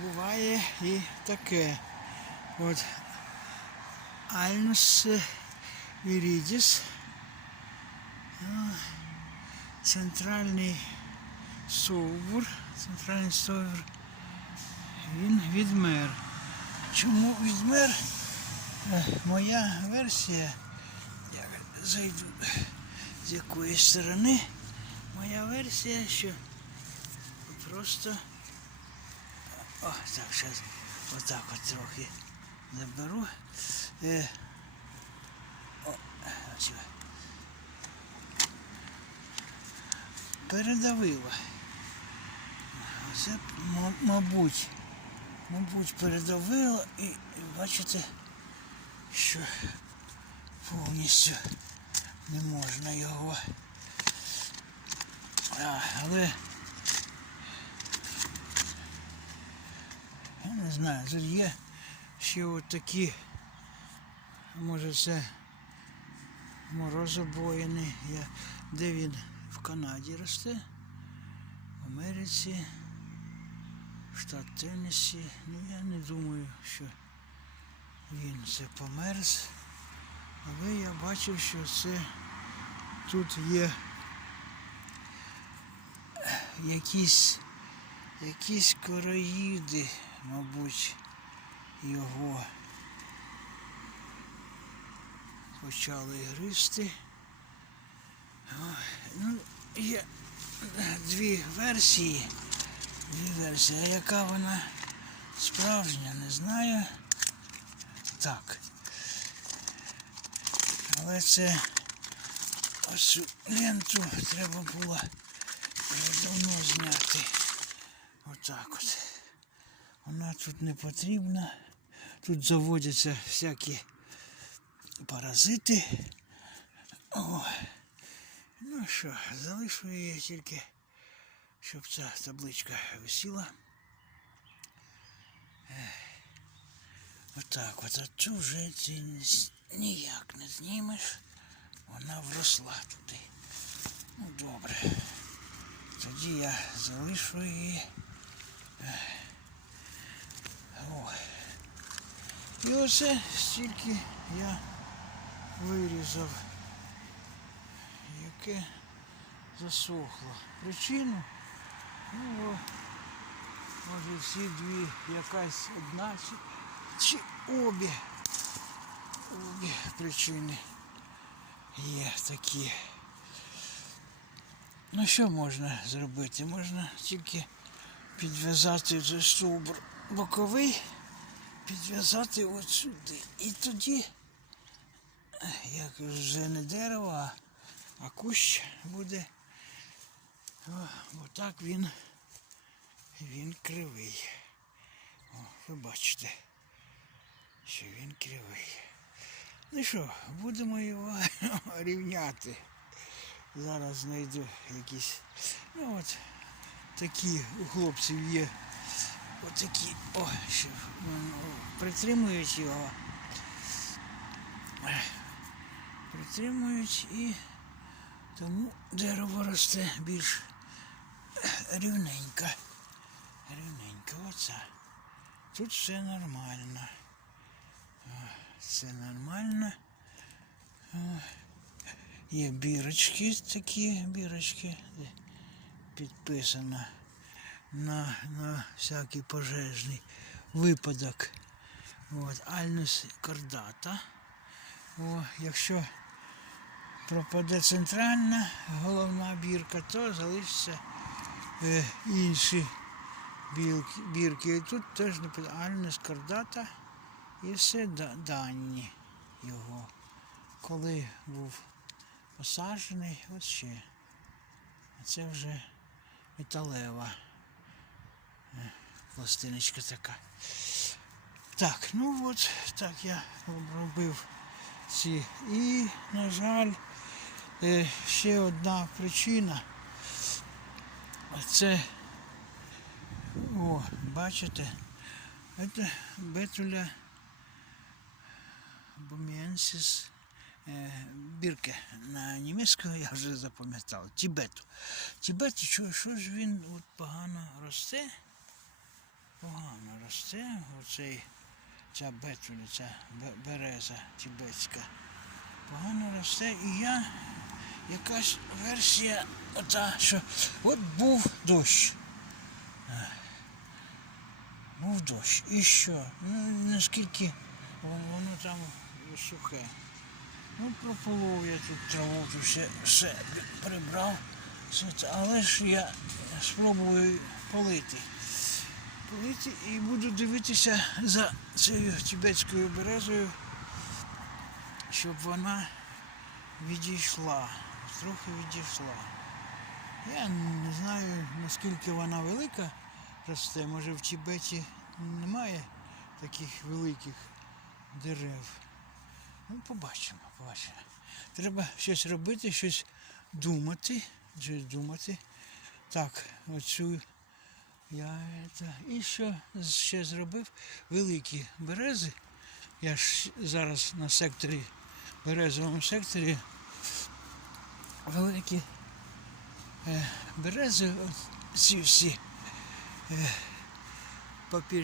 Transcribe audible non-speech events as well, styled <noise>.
буває і таке. От Альнус вірідіс. Центральний совур. Центральний совур. Він відмер. Чому відмер? Е, Моя версія, я зайду з якоїсь сторони. Моя версія, що просто о, так, зараз отак от трохи заберу. Е, о, ось. Передавила. Це, мабуть, мабуть, передавила і, і бачите, що повністю не можна його. А, але я не знаю, тут є ще от такі, може це морозобоїни, я, де він в Канаді росте, в Америці, в штат Теннессі. Ну я не думаю, що він це померз. Але я бачив, що це тут є якісь, якісь короїди, мабуть, його почали гризти. Ну, є дві версії. Дві версії. А яка вона справжня, не знаю. Так. Але це ось ленту треба було давно зняти. Отак от. Вона тут не потрібна. Тут заводяться всякі паразити. О. Ну що, залишу її тільки, щоб ця табличка висіла. Отак от, а цю вже ти ніяк не знімеш. Вона вросла туди. Ну добре. Тоді я залишу її. І оце стільки я вирізав, яке засохло. Причину, ну, може всі дві, якась одна чи, чи обі. Обі причини є такі. Ну що можна зробити? Можна тільки підв'язати цей стовбур боковий, підв'язати от сюди. І тоді, як вже не дерево, а, кущ буде, отак він, він кривий. О, ви бачите, що він кривий. Ну що, будемо його <laughs> рівняти. Зараз знайду якісь. Ну от такі у хлопців є. Отакі. О, що притримують його. Притримують і тому дерево росте більш рівненько. Рівненько. Оце. Тут все нормально. О, Все нормально. Є бірочки такі, бірочки, де підписано на, на всякий пожежний випадок. От, Альнус кордата. О, якщо пропаде центральна головна бірка, то залишаться е, інші білки, бірки. І тут теж Альнус кордата і все дані його. Коли був посаджений, от ще. А це вже металева пластиночка така. Так, ну от так я робив ці. І, на жаль, е, ще одна причина. Це, о, бачите, це бетуля боміенсіс е, бірки на німецькому я вже запам'ятав. Тібету. Тібет, що, що ж він от погано росте? Погано росте. Оцей, ця бетуля, ця береза тібетська. Погано росте. І я якась версія ота, що от був дощ. Е, Був дощ. І що? Ну, наскільки воно, там сухе. Ну, прополов я тут траву, тут все, все прибрав. Але ж я спробую полити. Полити і буду дивитися за цією тібетською березою, щоб вона відійшла, трохи відійшла. Я не знаю, наскільки вона велика росте. Може в Тібеті немає таких великих дерев. Ну, побачимо, побачимо. Треба щось робити, щось думати. Щось думати. Так, оцю я це. І що ще зробив? Великі берези. Я ж зараз на секторі, березовому секторі. Великі е, берези, ці всі е, папір